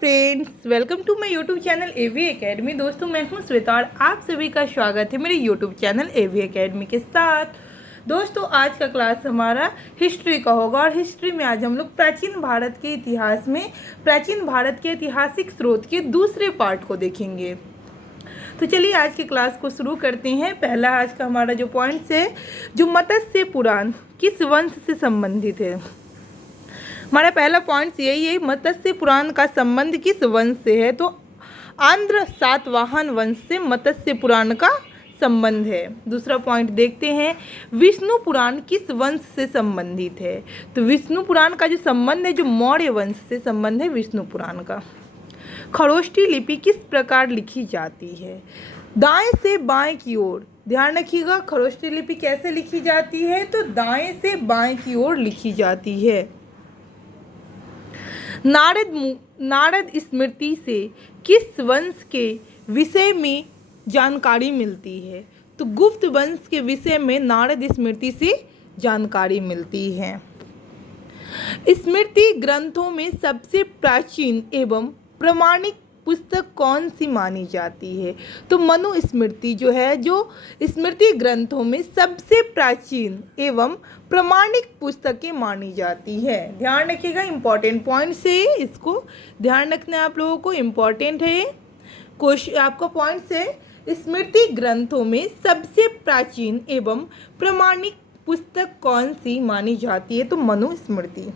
Friends, welcome to my YouTube channel AV Academy. दोस्तों, मैं हूं श्वेता और आप सभी का स्वागत है मेरे यूट्यूब चैनल एवी एकेडमी के साथ। दोस्तों, आज का क्लास हमारा हिस्ट्री का होगा और हिस्ट्री में आज हम लोग प्राचीन भारत के इतिहास में प्राचीन भारत के ऐतिहासिक स्रोत के दूसरे पार्ट को देखेंगे। तो चलिए आज की क्लास को शुरू करते हैं। पहला आज का हमारा जो पॉइंट्स है, जो मत्स्य पुराण किस वंश से संबंधित है। हमारा पहला पॉइंट यही है, मत्स्य पुराण का संबंध किस वंश से है। तो आंध्र सातवाहन वंश से मत्स्य पुराण का संबंध है। दूसरा पॉइंट देखते हैं, विष्णु पुराण किस वंश से संबंधित है। तो विष्णु पुराण का जो संबंध है, जो मौर्य वंश से संबंध है विष्णु पुराण का। खरोष्ठी लिपि किस प्रकार लिखी जाती है। दाएं से बाएं की ओर, ध्यान रखिएगा, खरोष्ठी लिपि कैसे लिखी जाती है। तो दाएं से बाएं की ओर लिखी जाती है। नारद स्मृति से किस वंश के विषय में जानकारी मिलती है। तो गुप्त वंश के विषय में नारद स्मृति से जानकारी मिलती है। स्मृति ग्रंथों में सबसे प्राचीन एवं प्रमाणिक पुस्तक कौन सी मानी जाती है। तो मनुस्मृति जो है, जो स्मृति ग्रंथों में सबसे प्राचीन एवं प्रमाणिक पुस्तकें मानी जाती है। ध्यान रखिएगा, इंपॉर्टेंट पॉइंट से इसको ध्यान रखना है आप लोगों को, इम्पॉर्टेंट है क्वेश्चन आपका पॉइंट से। स्मृति ग्रंथों में सबसे प्राचीन एवं प्रमाणिक पुस्तक कौन सी मानी जाती है। तो मनुस्मृति।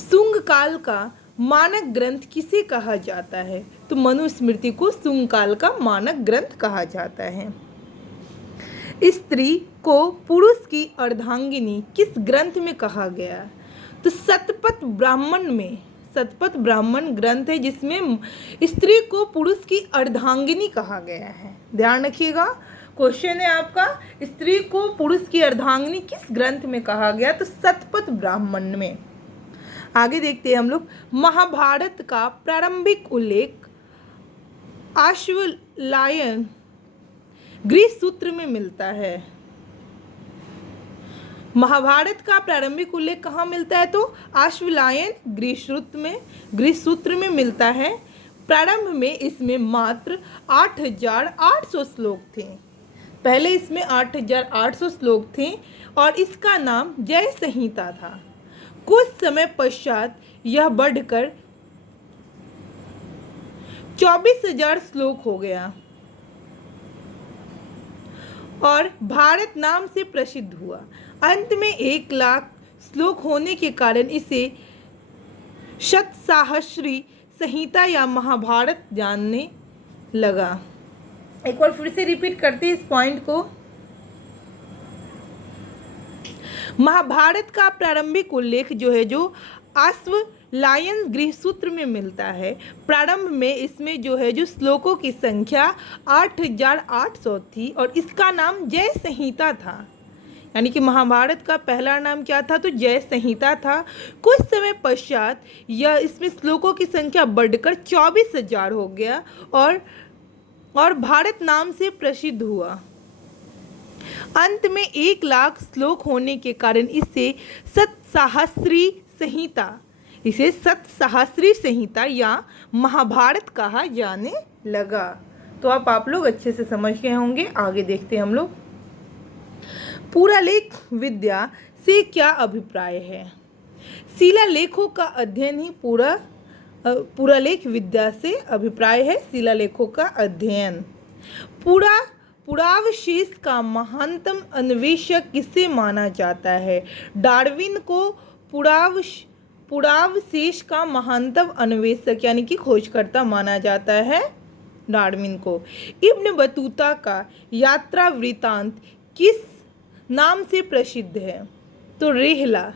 शुंग काल का मानक ग्रंथ किसे कहा जाता है। तो मनुस्मृति को शुंग काल का मानक ग्रंथ कहा जाता है। स्त्री को पुरुष की अर्धांगिनी किस ग्रंथ में कहा गया। तो शतपथ ब्राह्मण में, शतपथ ब्राह्मण ग्रंथ है जिसमें स्त्री को पुरुष की अर्धांगिनी कहा गया है। ध्यान रखिएगा, क्वेश्चन है आपका, स्त्री को पुरुष की अर्धांगिनी किस ग्रंथ में कहा गया। तो शतपथ ब्राह्मण में। आगे देखते हैं हम लोग, महाभारत का प्रारंभिक उल्लेख अश्वलायन गृह सूत्र में मिलता है। महाभारत का प्रारंभिक उल्लेख कहाँ मिलता है। तो अश्वलायन गृह सूत्र में मिलता है। प्रारंभ में इसमें मात्र 8,800 श्लोक थे। पहले इसमें 8,800 श्लोक थे और इसका नाम जय संहिता था। कुछ समय पश्चात यह बढ़कर 24,000 श्लोक हो गया और भारत नाम से प्रसिद्ध हुआ। अंत में 1,00,000 श्लोक होने के कारण इसे शतसाहस्री संहिता या महाभारत जानने लगा। एक बार फिर से रिपीट करते हैं इस पॉइंट को। महाभारत का प्रारंभिक उल्लेख जो है, जो अश्वलायन गृह सूत्र में मिलता है। प्रारंभ में इसमें जो है, जो श्लोकों की संख्या 8,800 थी और इसका नाम जय संहिता था। यानी कि महाभारत का पहला नाम क्या था। तो जय संहिता था। कुछ समय पश्चात यह इसमें श्लोकों की संख्या बढ़कर 24,000 हो गया और भारत नाम से प्रसिद्ध हुआ। अंत में 1,00,000 श्लोक होने के कारण इसे शतसाहस्री संहिता या महाभारत कहा जाने लगा। तो आप लोग अच्छे से समझ गए होंगे। आगे देखते हैं हम लोग, पुरालेख विद्या से क्या अभिप्राय है। शिलालेखों का अध्ययन ही पुरालेख विद्या से अभिप्राय है। शिलालेखों का अध्ययन। पुरावशेष का महानतम अन्वेषक किसे माना जाता है। डार्विन को पुरावशेष का महानतम अन्वेषक यानी कि खोजकर्ता माना जाता है, डार्विन को। इब्न बतूता का यात्रा वृत्तांत किस नाम से प्रसिद्ध है। तो रेहला।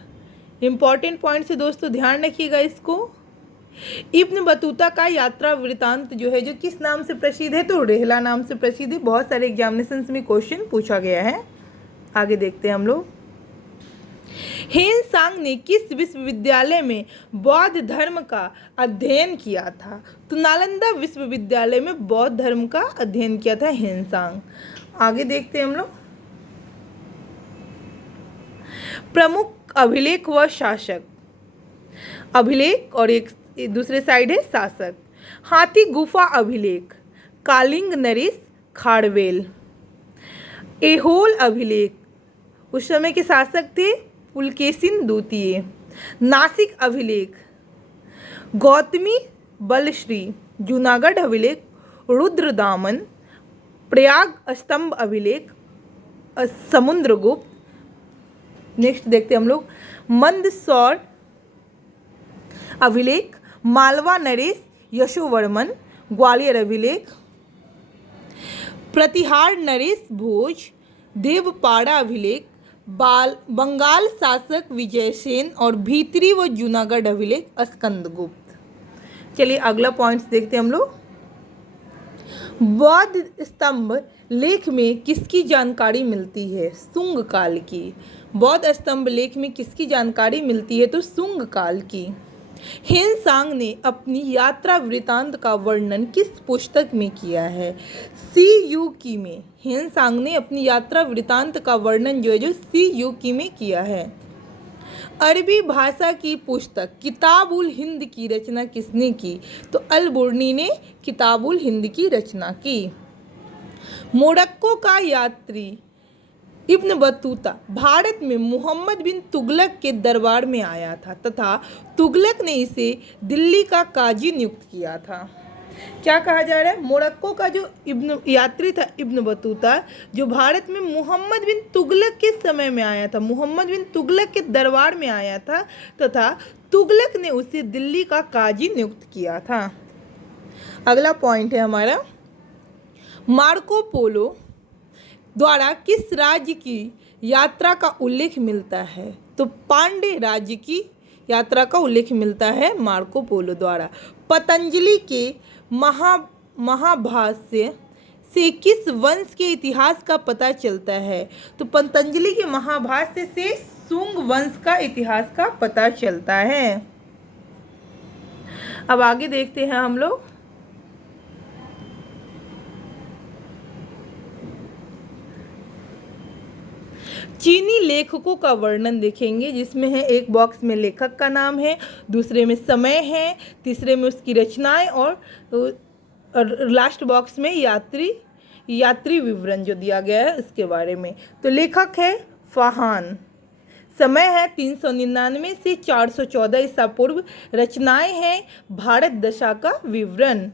इंपॉर्टेंट पॉइंट है दोस्तों, ध्यान रखिएगा इसको। इब्न बतूता का यात्रा वृत्तांत जो है, जो किस नाम से प्रसिद्ध है। तो रेहला नाम से प्रसिद्ध है। बहुत सारे एग्जामिनेशंस में क्वेश्चन पूछा गया है। आगे देखते हैं हम लोग, हेनसांग ने किस विश्वविद्यालय में बौद्ध धर्म का अध्ययन किया था। तो नालंदा विश्वविद्यालय में बौद्ध धर्म का अध्ययन किया था हेनसांग। आगे देखते हैं हम लोग, प्रमुख अभिलेख व शासक। अभिलेख और एक दूसरे साइड है शासक। हाथी गुफा अभिलेख, कालिंग नरेश खाड़वेल। एहोल अभिलेख, उस समय के शासक थे पुलकेशिन द्वितीय। नासिक अभिलेख, गौतमी बलश्री। जूनागढ़ अभिलेख, रुद्रदामन। प्रयाग स्तंभ अभिलेख, समुद्रगुप्त। नेक्स्ट देखते हैं हम लोग मंदसौर अभिलेख, मालवा नरेश यशोवर्मन। ग्वालियर अभिलेख, प्रतिहार नरेश भोज। देवपाड़ा अभिलेख, बंगाल शासक विजयसेन। और भीतरी व जूनागढ़ अभिलेख स्कंदगुप्त। चलिए अगला पॉइंट्स देखते हैं हम लोग। बौद्ध स्तंभ लेख में किसकी जानकारी मिलती है? शुंग काल की। बौद्ध स्तंभ लेख में किसकी जानकारी मिलती है? तो शुंग काल की। हेनसांग ने अपनी यात्रा वृतांत का वर्णन किस पुस्तक में किया है? सी यू की में। हेनसांग ने अपनी यात्रा वृतांत का वर्णन जो सी यू की में किया है। अरबी भाषा की पुस्तक किताब उल हिंद की रचना किसने की? तो अल बुर्नी ने किताब उल हिंद की रचना की। मोरक्को का यात्री इब्न बतूता भारत में मोहम्मद बिन तुगलक के दरबार में आया था तथा तुगलक ने इसे दिल्ली का काजी नियुक्त किया था। क्या कहा जा रहा है? मोरक्को का जो यात्री था इब्न बतूता, जो भारत में मोहम्मद बिन तुगलक के समय में आया था, मोहम्मद बिन तुगलक के दरबार में आया था तथा तुगलक ने उसे दिल्ली का काजी नियुक्त किया था। अगला पॉइंट है हमारा, मार्को पोलो द्वारा किस राज्य की यात्रा का उल्लेख मिलता है? तो पांड्य राज्य की यात्रा का उल्लेख मिलता है मार्को पोलो द्वारा। पतंजलि के महाभाष्य से किस वंश के इतिहास का पता चलता है? तो पतंजलि के महाभाष्य से शुंग वंश का इतिहास का पता चलता है। अब आगे देखते हैं हम लोग। चीनी लेखकों का वर्णन देखेंगे, जिसमें है एक बॉक्स में लेखक का नाम है, दूसरे में समय है, तीसरे में उसकी रचनाएं और लास्ट बॉक्स में यात्री विवरण जो दिया गया है उसके बारे में। तो लेखक है फाहान। समय है 399 से 414 ईसा पूर्व। रचनाएं हैं भारत दशा का विवरण,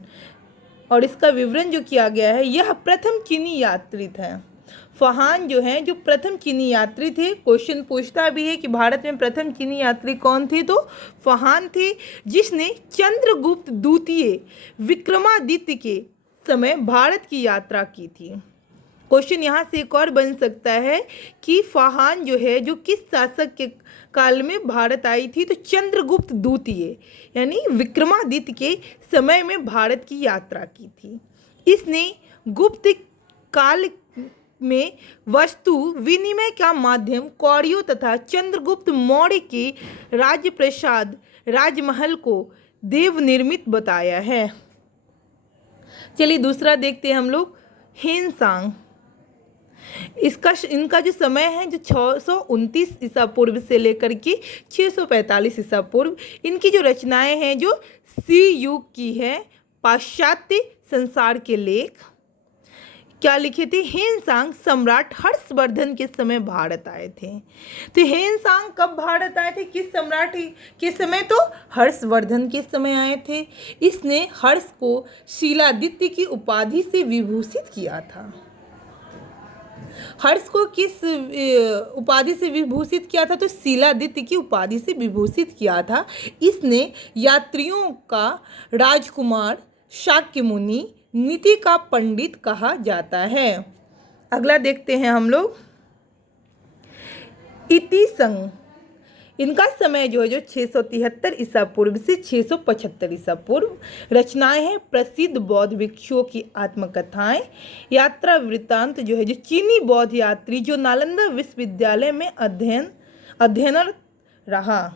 और इसका विवरण जो किया गया है, यह प्रथम चीनी यात्री थे। फाहान जो हैं, जो प्रथम चीनी यात्री थे। क्वेश्चन पूछता भी है कि भारत में प्रथम चीनी यात्री कौन थे? तो फाहान थे, जिसने चंद्रगुप्त द्वितीय विक्रमादित्य के समय भारत की यात्रा की थी। क्वेश्चन यहाँ से एक और बन सकता है कि फाहान जो है, जो किस शासक के काल में भारत आई थी? तो चंद्रगुप्त द्वितीय यानी विक्रमादित्य के समय में भारत की यात्रा की थी। इसने गुप्त काल में वस्तु विनिमय का माध्यम कौड़ियों तथा चंद्रगुप्त मौर्य के राजप्रसाद राजमहल को देव निर्मित बताया है। चलिए दूसरा देखते हैं हम लोग, हेनसांग। इनका जो समय है जो 629 ईसा पूर्व से लेकर के 645 ईसा पूर्व। इनकी जो रचनाएं हैं जो सी युग की है, पाश्चात्य संसार के लेख। क्या लिखे थे? हेनसांग सम्राट हर्षवर्धन के समय भारत आए थे। तो हेनसांग कब भारत आए थे? किस सम्राट के समय? तो हर्षवर्धन के समय आए थे। इसने हर्ष को शीलादित्य की उपाधि से विभूषित किया था। हर्ष को किस उपाधि से विभूषित किया था? तो शीलादित्य की उपाधि से विभूषित किया था। इसने यात्रियों का राजकुमार, शाक्य मुनि, नीति का पंडित कहा जाता है। अगला देखते हैं हम लोग, इतिसंग। इनका समय जो है जो 673 ईसा पूर्व से 675 ईसा पूर्व। रचनाएं हैं प्रसिद्ध बौद्ध भिक्षुओं की आत्मकथाएं। यात्रा वृत्तांत जो है जो चीनी बौद्ध यात्री जो नालंदा विश्वविद्यालय में अध्ययनरत रहा।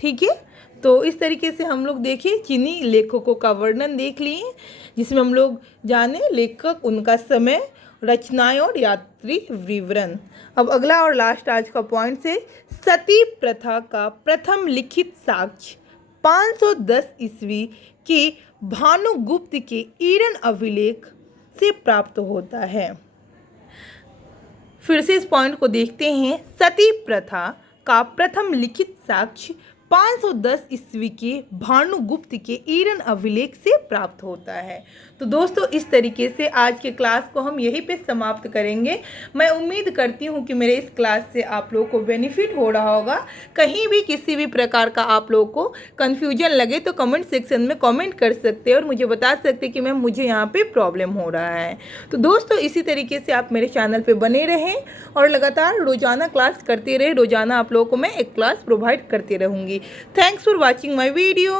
ठीक है, तो इस तरीके से हम लोग देखें चीनी लेखकों का वर्णन देख लिए, जिसमें हम लोग जाने लेखक, उनका समय, रचनाएं और यात्री विवरण। अब अगला और लास्ट आज का पॉइंट है, सती प्रथा का प्रथम लिखित साक्ष्य 510 ईस्वी के भानुगुप्त के ईडन अभिलेख से प्राप्त होता है। फिर से इस पॉइंट को देखते हैं। सती प्रथा का प्रथम लिखित साक्ष्य 510 ईस्वी के भानुगुप्त के ईडन अभिलेख से प्राप्त होता है। तो दोस्तों इस तरीके से आज के क्लास को हम यहीं पे समाप्त करेंगे। मैं उम्मीद करती हूँ कि मेरे इस क्लास से आप लोगों को बेनिफिट हो रहा होगा। कहीं भी किसी भी प्रकार का आप लोगों को कन्फ्यूजन लगे तो कमेंट सेक्शन में कमेंट कर सकते हैं और मुझे बता सकते हैं कि मैम मुझे यहाँ पे प्रॉब्लम हो रहा है। तो दोस्तों इसी तरीके से आप मेरे चैनल पर बने रहें और लगातार रोजाना क्लास करते रहें। रोजाना आप लोगों को मैं एक क्लास प्रोवाइड करती रहूँगी। Thanks for watching my video.